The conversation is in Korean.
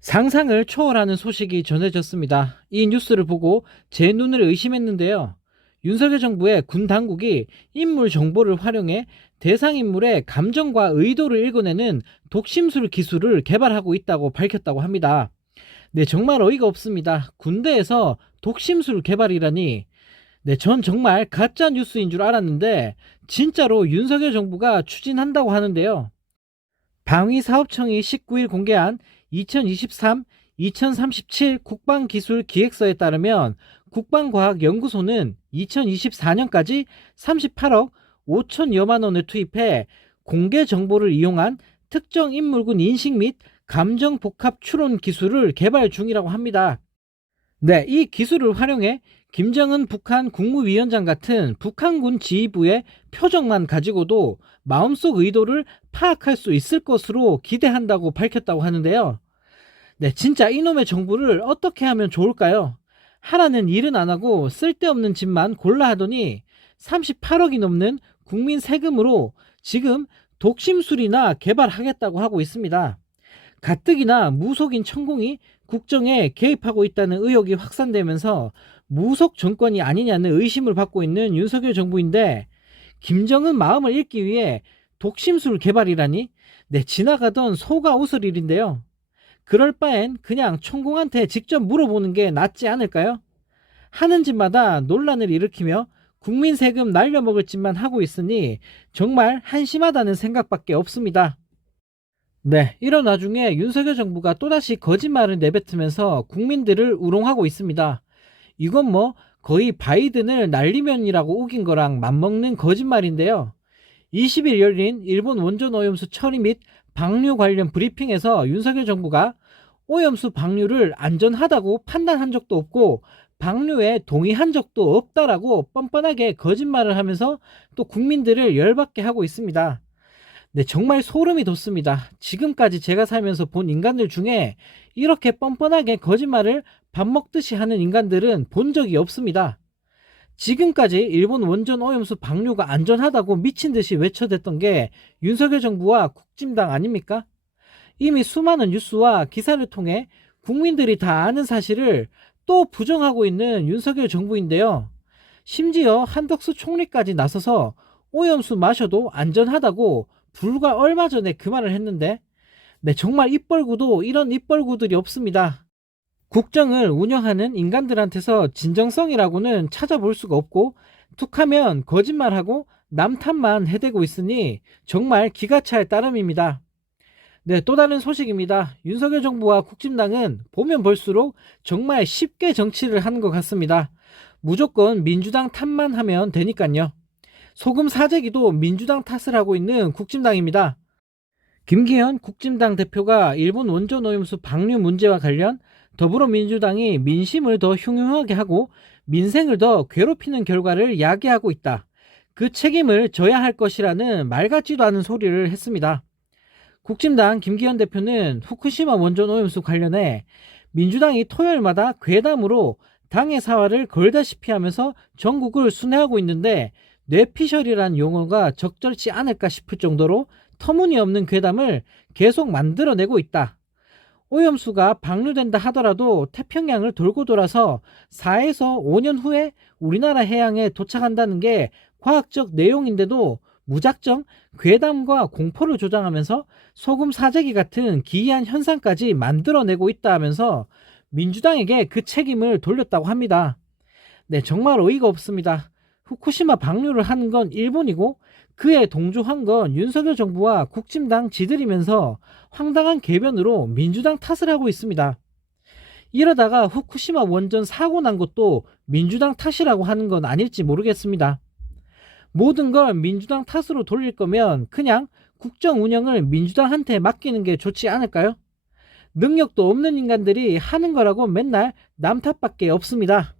상상을 초월하는 소식이 전해졌습니다. 이 뉴스를 보고 제 눈을 의심했는데요. 윤석열 정부의 군 당국이 인물 정보를 활용해 대상 인물의 감정과 의도를 읽어내는 독심술 기술을 개발하고 있다고 밝혔다고 합니다. 네, 정말 어이가 없습니다. 군대에서 독심술 개발이라니. 네, 전 정말 가짜 뉴스인 줄 알았는데 진짜로 윤석열 정부가 추진한다고 하는데요. 방위사업청이 19일 공개한 2023-2037 국방기술 기획서에 따르면 국방과학연구소는 2024년까지 38억 5천여만 원을 투입해 공개 정보를 이용한 특정 인물군 인식 및 감정 복합 추론 기술을 개발 중이라고 합니다. 네, 이 기술을 활용해 김정은 북한 국무위원장 같은 북한군 지휘부의 표정만 가지고도 마음속 의도를 파악할 수 있을 것으로 기대한다고 밝혔다고 하는데요. 네, 진짜 이놈의 정부를 어떻게 하면 좋을까요? 하라는 일은 안 하고 쓸데없는 짓만 골라 하더니 38억이 넘는 국민 세금으로 지금 독심술이나 개발하겠다고 하고 있습니다. 가뜩이나 무속인 천공이 국정에 개입하고 있다는 의혹이 확산되면서 무속 정권이 아니냐는 의심을 받고 있는 윤석열 정부인데 김정은 마음을 읽기 위해 독심술 개발이라니 네 지나가던 소가 웃을 일인데요. 그럴 바엔 그냥 천공한테 직접 물어보는 게 낫지 않을까요? 하는 짓마다 논란을 일으키며 국민 세금 날려먹을 짓만 하고 있으니 정말 한심하다는 생각밖에 없습니다. 네, 이런 와중에 윤석열 정부가 또다시 거짓말을 내뱉으면서 국민들을 우롱하고 있습니다. 이건 뭐 거의 바이든을 날리면이라고 우긴 거랑 맞먹는 거짓말인데요. 20일 열린 일본 원전 오염수 처리 및 방류 관련 브리핑에서 윤석열 정부가 오염수 방류를 안전하다고 판단한 적도 없고 방류에 동의한 적도 없다라고 뻔뻔하게 거짓말을 하면서 또 국민들을 열받게 하고 있습니다. 네, 정말 소름이 돋습니다. 지금까지 제가 살면서 본 인간들 중에 이렇게 뻔뻔하게 거짓말을 밥 먹듯이 하는 인간들은 본 적이 없습니다. 지금까지 일본 원전 오염수 방류가 안전하다고 미친 듯이 외쳐댔던 게 윤석열 정부와 국진당 아닙니까? 이미 수많은 뉴스와 기사를 통해 국민들이 다 아는 사실을 또 부정하고 있는 윤석열 정부인데요. 심지어 한덕수 총리까지 나서서 오염수 마셔도 안전하다고 불과 얼마 전에 그 말을 했는데, 네, 정말 입벌구도 이런 입벌구들이 없습니다. 국정을 운영하는 인간들한테서 진정성이라고는 찾아볼 수가 없고, 툭하면 거짓말하고 남 탓만 해대고 있으니 정말 기가 찰 따름입니다. 네, 또 다른 소식입니다. 윤석열 정부와 국진당은 보면 볼수록 정말 쉽게 정치를 하는 것 같습니다. 무조건 민주당 탓만 하면 되니까요. 소금 사재기도 민주당 탓을 하고 있는 국진당입니다. 김기현 국진당 대표가 일본 원전 오염수 방류 문제와 관련 더불어민주당이 민심을 더 흉흉하게 하고 민생을 더 괴롭히는 결과를 야기하고 있다. 그 책임을 져야 할 것이라는 말 같지도 않은 소리를 했습니다. 국진당 김기현 대표는 후쿠시마 원전 오염수 관련해 민주당이 토요일마다 괴담으로 당의 사활을 걸다시피 하면서 전국을 순회하고 있는데 뇌피셜이란 용어가 적절치 않을까 싶을 정도로 터무니없는 괴담을 계속 만들어내고 있다. 오염수가 방류된다 하더라도 태평양을 돌고 돌아서 4에서 5년 후에 우리나라 해양에 도착한다는 게 과학적 내용인데도 무작정 괴담과 공포를 조장하면서 소금 사재기 같은 기이한 현상까지 만들어내고 있다 하면서 민주당에게 그 책임을 돌렸다고 합니다. 네, 정말 어이가 없습니다. 후쿠시마 방류를 한 건 일본이고 그에 동조한 건 윤석열 정부와 국진당 지들이면서 황당한 개변으로 민주당 탓을 하고 있습니다. 이러다가 후쿠시마 원전 사고 난 것도 민주당 탓이라고 하는 건 아닐지 모르겠습니다. 모든 걸 민주당 탓으로 돌릴 거면 그냥 국정 운영을 민주당한테 맡기는 게 좋지 않을까요? 능력도 없는 인간들이 하는 거라고 맨날 남 탓밖에 없습니다.